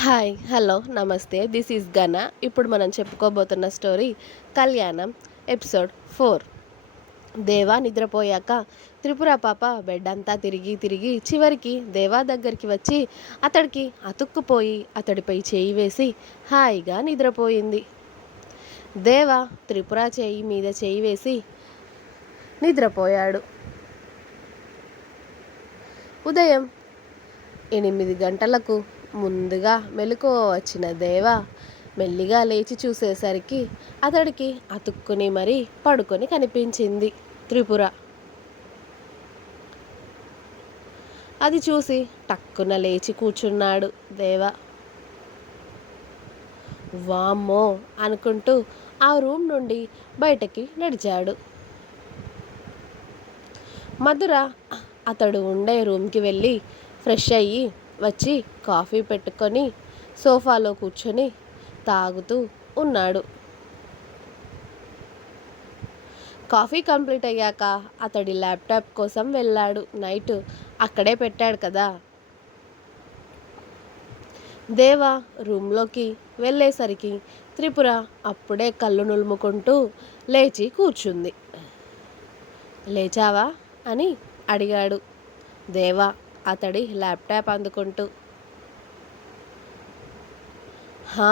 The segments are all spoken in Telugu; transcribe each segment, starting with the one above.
హాయ్ హలో నమస్తే దిస్ ఈజ్ గన. ఇప్పుడు మనం చెప్పుకోబోతున్న స్టోరీ కళ్యాణం ఎపిసోడ్ 4. దేవా నిద్రపోయాక త్రిపుర పాప బెడ్ అంతా తిరిగి తిరిగి చివరికి దేవా దగ్గరికి వచ్చి అతడికి అతుక్కుపోయి అతడిపై చేయి వేసి హాయిగా నిద్రపోయింది. దేవా త్రిపుర చేయి మీద చేయి వేసి నిద్రపోయాడు. ఉదయం 8 గంటలకు ముందుగా మెలకువ వచ్చిన దేవా మెల్లిగా లేచి చూసేసరికి అతడికి అతుక్కుని మరీ పడుకొని కనిపించింది త్రిపుర. అది చూసి టక్కున లేచి కూర్చున్నాడు దేవా. వామ్మో అనుకుంటూ ఆ రూమ్ నుండి బయటకి నడిచాడు. మధుర అతడు ఉండే రూమ్కి వెళ్ళి ఫ్రెష్ అయ్యి వచ్చి కాఫీ పెట్టుకొని సోఫాలో కూర్చొని తాగుతూ ఉన్నాడు. కాఫీ కంప్లీట్ అయ్యాక అతడి ల్యాప్టాప్ కోసం వెళ్ళాడు. నైట్ అక్కడే పెట్టాడు కదా. దేవా రూమ్లోకి వెళ్ళేసరికి త్రిపుర అప్పుడే కళ్ళు నులుముకుంటూ లేచి కూర్చుంది. లేచావా అని అడిగాడు దేవా అతడి ల్యాప్టాప్ అందుకుంటూ. హా,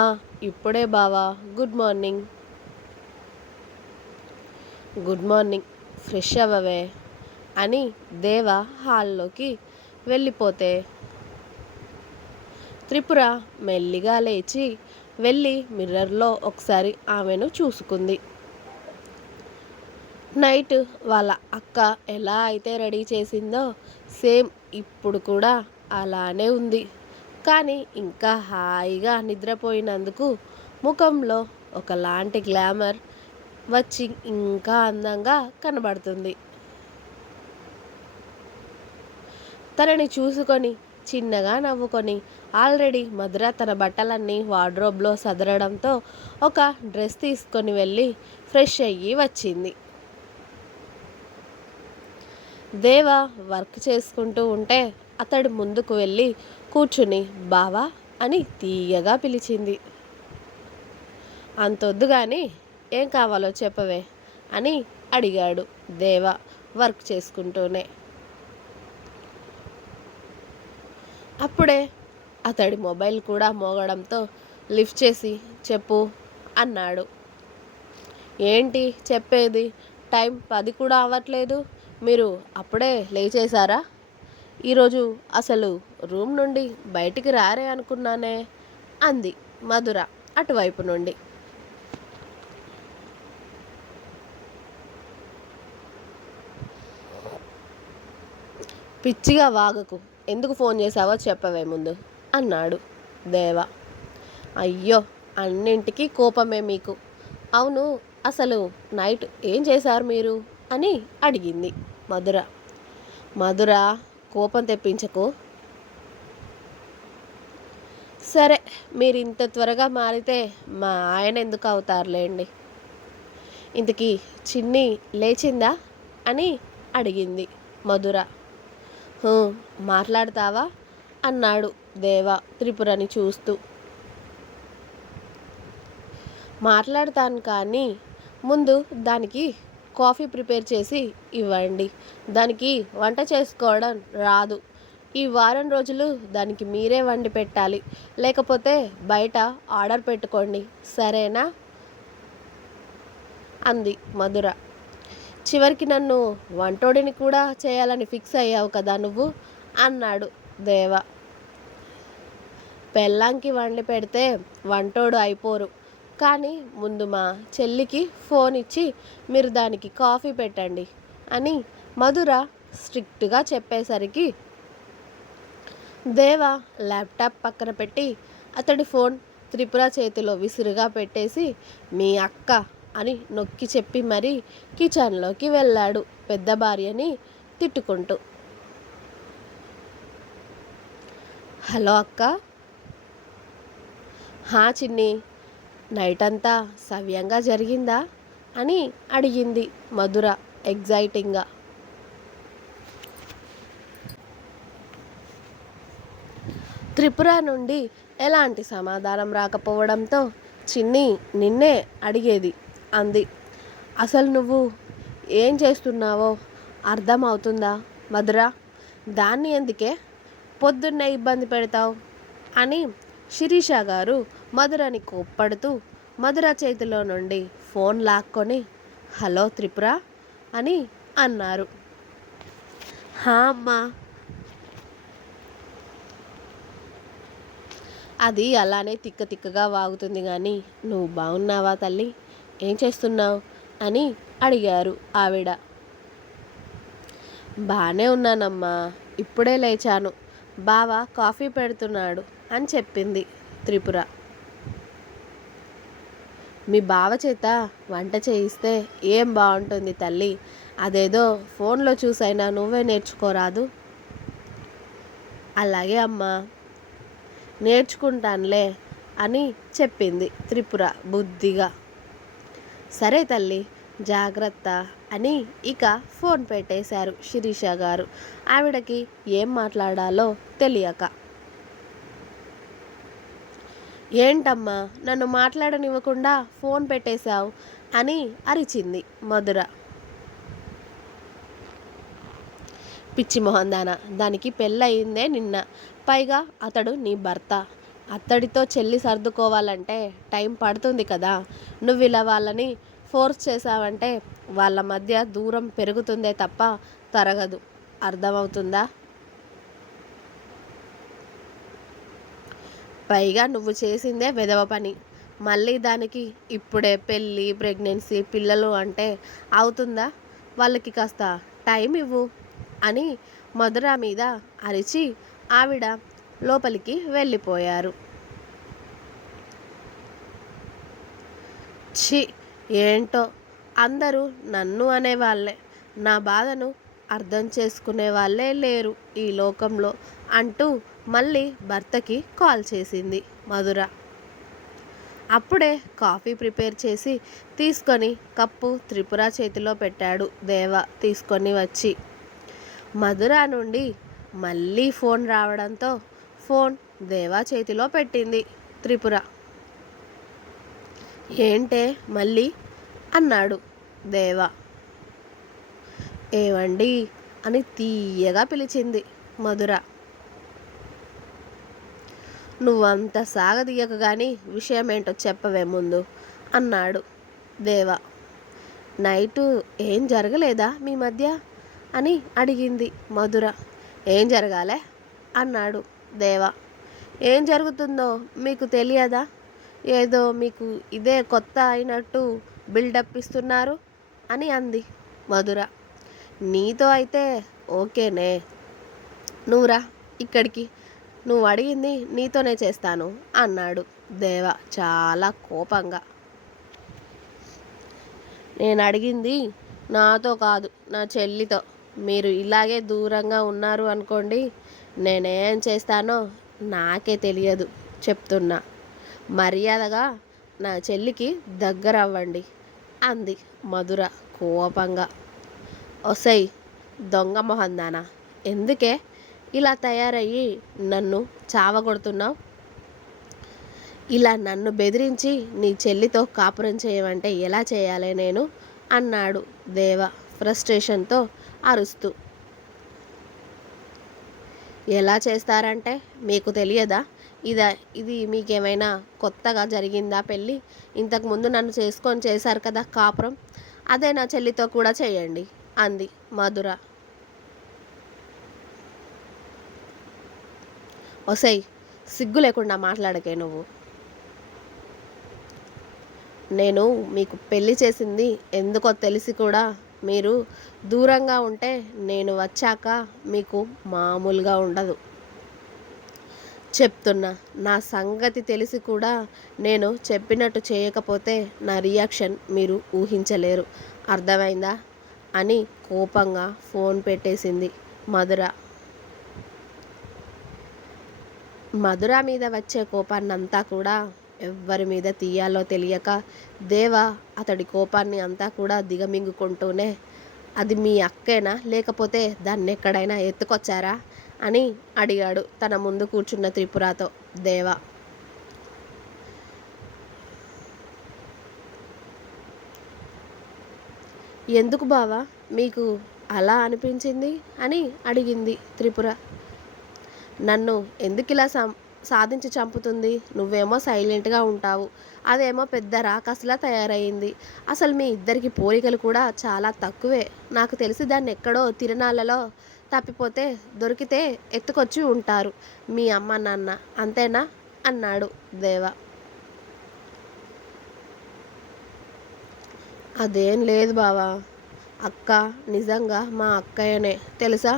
ఇప్పుడే బావా. Good morning. Good morning. Fresh అవ్వవే అని దేవా హాల్లోకి వెళ్ళిపోతే త్రిపుర మెల్లిగా లేచి వెళ్ళి మిర్రర్లో ఒకసారి ఆమెను చూసుకుంది. నైట్ వాళ్ళ అక్క ఎలా అయితే రెడీ చేసిందో సేమ్ ఇప్పుడు కూడా అలానే ఉంది. కానీ ఇంకా హాయిగా నిద్రపోయినందుకు ముఖంలో ఒకలాంటి గ్లామర్ వచ్చి ఇంకా అందంగా కనబడుతుంది. తనని చూసుకొని చిన్నగా నవ్వుకొని ఆల్రెడీ మధుర తన బట్టలన్నీ వార్డ్రోబ్లో సదరడంతో ఒక డ్రెస్ తీసుకొని వెళ్ళి ఫ్రెష్ అయ్యి వచ్చింది. దేవా వర్క్ చేసుకుంటూ ఉంటే అతడు ముందుకు వెళ్ళి కూర్చుని బావా అని తీయగా పిలిచింది. అంతొద్దు కానీ ఏం కావాలో చెప్పవే అని అడిగాడు దేవా వర్క్ చేసుకుంటూనే. అప్పుడే అతడి మొబైల్ కూడా మోగడంతో లిఫ్ట్ చేసి చెప్పు అన్నాడు. ఏంటి చెప్పేది? టైం 10 కూడా అవ్వట్లేదు. మీరు అప్పుడే లేచేశారా? ఈరోజు అసలు రూమ్ నుండి బయటికి రారే అనుకున్నానే అంది మధుర అటువైపు నుండి. పిచ్చిగా వాగకు. ఎందుకు ఫోన్ చేశావో చెప్పవే ముందు అన్నాడు దేవా. అయ్యో, అన్నింటికీ కోపమే మీకు. అవును, అసలు నైట్ ఏం చేశారు మీరు అని అడిగింది మధుర. మధుర, కోపం తెప్పించకు. సరే, మీరు ఇంత త్వరగా మారితే మా ఆయన ఎందుకు అవుతారులేండి. ఇంతకీ చిన్ని లేచిందా అని అడిగింది మధుర. మాట్లాడతావా అన్నాడు దేవా త్రిపురని చూస్తూ. మాట్లాడతాను, కానీ ముందు దానికి కాఫీ ప్రిపేర్ చేసి ఇవ్వండి. దానికి వంట చేసుకోవడం రాదు. ఈ వారం రోజులు దానికి మీరే వండి పెట్టాలి. లేకపోతే బయట ఆర్డర్ పెట్టుకోండి, సరేనా అంది మధుర. చివరికి నన్ను వంటోడిని కూడా చేయాలని ఫిక్స్ అయ్యావు కదా నువ్వు అన్నాడు దేవా. పెళ్ళాంకి వండి పెడితే వంటోడు అయిపోరు. కానీ ముందు మా చెల్లికి ఫోన్ ఇచ్చి మీరు దానికి కాఫీ పెట్టండి అని మధుర స్ట్రిక్ట్గా చెప్పేసరికి దేవా ల్యాప్టాప్ పక్కన పెట్టి అతడి ఫోన్ త్రిపుర చేతిలో విసురుగా పెట్టేసి మీ అక్క అని నొక్కి చెప్పి మరీ కిచెన్లోకి వెళ్ళాడు పెద్ద భార్యని తిట్టుకుంటూ. హలో అక్క. హా చిన్ని, నైట్ అంతా సవ్యంగా జరిగిందా అని అడిగింది మధుర ఎగ్జైటింగ్గా. త్రిపుర నుండి ఎలాంటి సమాధానం రాకపోవడంతో చిన్ని నిన్నే అడిగేది అంది. అసలు నువ్వు ఏం చేస్తున్నావో అర్థమవుతుందా మధుర? దాన్ని ఎందుకే పొద్దున్నే ఇబ్బంది పెడతావు అని శిరీష గారు మధురని కోప్పడుతూ మధుర చేతిలో నుండి ఫోన్ లాక్కొని హలో త్రిపుర అని అన్నారు. హా అమ్మా. అది అలానే తిక్క తిక్కగా వాగుతుంది కానీ నువ్వు బాగున్నావా తల్లి? ఏం చేస్తున్నావు అని అడిగారు ఆవిడ. బాగానే ఉన్నానమ్మా, ఇప్పుడే లేచాను, బావ కాఫీ పెడుతున్నాడు అని చెప్పింది త్రిపుర. మీ బావ చేత వంట చేయిస్తే ఏం బాగుంటుంది తల్లి, అదేదో ఫోన్లో చూసైనా నువ్వే నేర్చుకోరాదు. అలాగే అమ్మా, నేర్చుకుంటానులే అని చెప్పింది త్రిపుర బుద్ధిగా. సరే తల్లి, జాగ్రత్త అని ఇక ఫోన్ పెట్టేశారు శిరీష గారు, ఆవిడకి ఏం మాట్లాడాలో తెలియక. ఏంటమ్మా నన్ను మాట్లాడనివ్వకుండా ఫోన్ పెట్టేశావు అని అరిచింది మధుర. పిచ్చి మొహందాన, దానికి పెళ్ళయిందే నిన్న, పైగా అతడు నీ భర్త. అతడితో చెల్లి సర్దుకోవాలంటే టైం పడుతుంది కదా. నువ్వు ఇలా వాళ్ళని ఫోర్స్ చేసావంటే వాళ్ళ మధ్య దూరం పెరుగుతుందే తప్ప తరగదు. అర్థమవుతుందా? పైగా నువ్వు చేసిందే వెధవ పని. మళ్ళీ దానికి ఇప్పుడే పెళ్ళి, ప్రెగ్నెన్సీ, పిల్లలు అంటే అవుతుందా? వాళ్ళకి కాస్త టైం ఇవ్వు అని మధుర మీద అరిచి ఆవిడ లోపలికి వెళ్ళిపోయారు. ఛీ, ఏంటో అందరూ నన్ను అనేవాళ్ళే, నా బాధను అర్థం చేసుకునే వాళ్ళే లేరు ఈ లోకంలో అంటూ మళ్ళీ భర్తకి కాల్ చేసింది మధుర. అప్పుడే కాఫీ ప్రిపేర్ చేసి తీసుకొని కప్పు త్రిపుర చేతిలో పెట్టాడు దేవ తీసుకొని వచ్చి. మధుర నుండి మళ్ళీ ఫోన్ రావడంతో ఫోన్ దేవా చేతిలో పెట్టింది త్రిపుర. ఏంటే మళ్ళీ అన్నాడు దేవా. ఏవండి అని తీయగా పిలిచింది మధుర. నువ్వంత సాగదీయక కానీ విషయం ఏంటో చెప్పవే ముందు అన్నాడు దేవా. నైటు ఏం జరగలేదా మీ మధ్య అని అడిగింది మధుర. ఏం జరగాలే అన్నాడు దేవా. ఏం జరుగుతుందో మీకు తెలియదా? ఏదో మీకు ఇదే కొత్త అయినట్టు బిల్డప్ ఇస్తున్నారు అని అంది మధుర. నీతో అయితే ఓకేనే, నువ్వురా ఇక్కడికి, నువ్వు అడిగింది నీతోనే చేస్తాను అన్నాడు దేవా చాలా కోపంగా. నేను అడిగింది నాతో కాదు, నా చెల్లితో. మీరు ఇలాగే దూరంగా ఉన్నారు అనుకోండి, నేనేం చేస్తానో నాకే తెలియదు చెప్తున్నా. మర్యాదగా నా చెల్లికి దగ్గర అవ్వండి అంది మధుర కోపంగా. ఒసై దొంగ మొహందానా, ఎందుకే ఇలా తయారయ్యి నన్ను చావగొడుతున్నావు? ఇలా నన్ను బెదిరించి నీ చెల్లితో కాపురం చేయమంటే ఎలా చేయాలి నేను అన్నాడు దేవ ఫ్రస్ట్రేషన్తో అరుస్తూ. ఎలా చేస్తారంటే మీకు తెలియదా? ఇది మీకేమైనా కొత్తగా జరిగిందా పెళ్ళి? ఇంతకుముందు నన్ను చేసుకొని చేశారు కదా కాపురం, అదే నా చెల్లితో కూడా చేయండి అంది మధుర. ఒసై సిగ్గు లేకుండా మాట్లాడకే నువ్వు. నేను మీకు పెళ్లి చేసింది ఎందుకో తెలిసి కూడా మీరు దూరంగా ఉంటే నేను వచ్చాక మీకు మామూలుగా ఉండదు చెప్తున్నా. నా సంగతి తెలిసి కూడా నేను చెప్పినట్టు చేయకపోతే నా రియాక్షన్ మీరు ఊహించలేరు, అర్థమైందా అని కోపంగా ఫోన్ పెట్టేసింది మధుర. మధుర మీద వచ్చే కోపాన్నంతా కూడా ఎవ్వరి మీద తీయాలో తెలియక దేవ అతడి కోపాన్ని అంతా కూడా దిగమింగుకుంటూనే, అది మీ అక్కేనా లేకపోతే దాన్ని ఎక్కడైనా ఎత్తుకొచ్చారా అని అడిగాడు తన ముందు కూర్చున్న త్రిపురతో దేవ. ఎందుకు బావా మీకు అలా అనిపించింది అని అడిగింది త్రిపుర. నన్ను ఎందుకు ఇలా సాధించి చంపుతుంది? నువ్వేమో సైలెంట్గా ఉంటావు, అదేమో పెద్ద రాకాసులా తయారయ్యింది. అసలు మీ ఇద్దరికి పోలికలు కూడా చాలా తక్కువే. నాకు తెలిసి దాన్ని ఎక్కడో తిరణాలలో తప్పిపోతే దొరికితే ఎత్తుకొచ్చి ఉంటారు మీ అమ్మ నాన్న, అంతేనా అన్నాడు దేవ. అదేం లేదు బావా, అక్క నిజంగా మా అక్కయ్యనే తెలుసా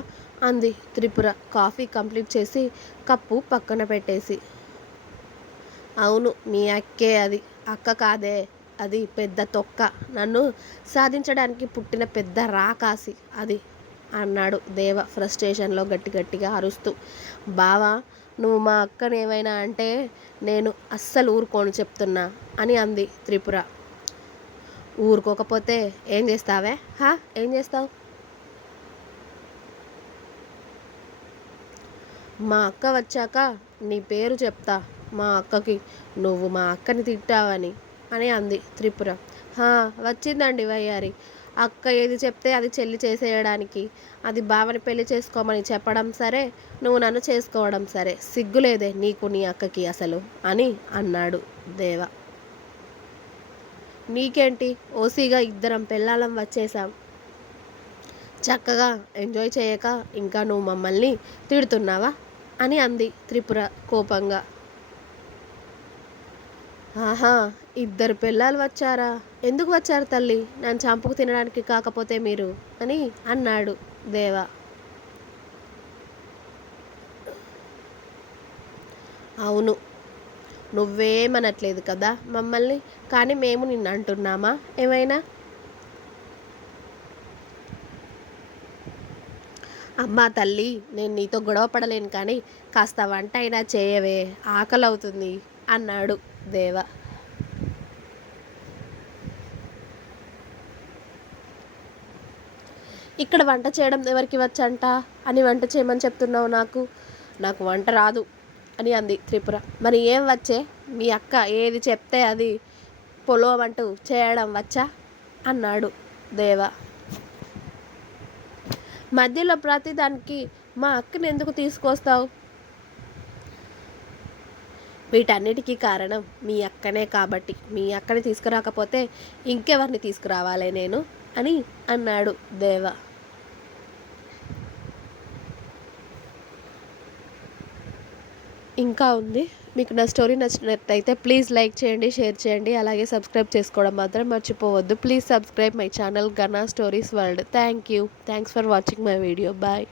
అంది త్రిపుర కాఫీ కంప్లీట్ చేసి కప్పు పక్కన పెట్టేసి. అవును మీ అక్కే అది, అక్క కాదే, అది పెద్ద తొక్క, నన్ను సాధించడానికి పుట్టిన పెద్ద రాకాసి అది అన్నాడు దేవ ఫ్రస్ట్రేషన్లో గట్టి గట్టిగా అరుస్తూ. బావా నువ్వు మా అక్కని ఏమైనా అంటే నేను అస్సలు ఊరుకోను చెప్తున్నా అని అంది త్రిపుర. ఊరుకోకపోతే ఏం చేస్తావే? ఏం చేస్తావు? మా అక్క వచ్చాక నీ పేరు చెప్తా మా అక్కకి, నువ్వు మా అక్కని తిట్టావని అని అంది త్రిపుర. వచ్చిందండి వయ్యారి, అక్క ఏది చెప్తే అది చెల్లి చేసేయడానికి, అది బావని పెళ్లి చేసుకోమని చెప్పడం సరే, నువ్వు నన్ను చేసుకోవడం సరే, సిగ్గులేదే నీకు నీ అక్కకి అసలు అని అన్నాడు దేవ. నీకేంటి, ఓసీగా ఇద్దరం పెళ్ళాలం వచ్చేసాం, చక్కగా ఎంజాయ్ చేయక ఇంకా నువ్వు మమ్మల్ని తిడుతున్నావా అని అంది త్రిపుర కోపంగా. ఆహా, ఇద్దరు పిల్లలు వచ్చారా? ఎందుకు వచ్చారు తల్లి? నన్ను చంపుకు తినడానికి కాకపోతే మీరు అని అన్నాడు దేవ. అవును, నువ్వేమనట్లేదు కదా మమ్మల్ని, కానీ మేము నిన్ను అంటున్నామా ఏమైనా? అమ్మా తల్లి, నేను నీతో గొడవ పడలేను, కానీ కాస్త వంట అయినా చేయవే, ఆకలి అవుతుంది అన్నాడు దేవ. ఇక్కడ వంట చేయడం ఎవరికి వచ్చంట అని వంట చేయమని చెప్తున్నావు నాకు? నాకు వంట రాదు అని అంది త్రిపుర. మరి ఏం వచ్చే? మీ అక్క ఏది చెప్తే అది పొలవమంటూ చేయడం వచ్చా అన్నాడు దేవ. మధ్యలో ప్రతిదానికి మా అక్కని ఎందుకు తీసుకొస్తావు? వీటన్నిటికీ కారణం మీ అక్కనే కాబట్టి, మీ అక్కని తీసుకురాకపోతే ఇంకెవరిని తీసుకురావాలే నేను అని అన్నాడు దేవ. ఇంకా ఉంది. మీకు నా స్టోరీ నచ్చినట్లయితే ప్లీజ్ లైక్ చేయండి, షేర్ చేయండి, అలాగే సబ్స్క్రైబ్ చేసుకోవడం మాత్రం మర్చిపోవద్దు. Please subscribe my channel Gana stories world. Thanks for watching my video. Bye.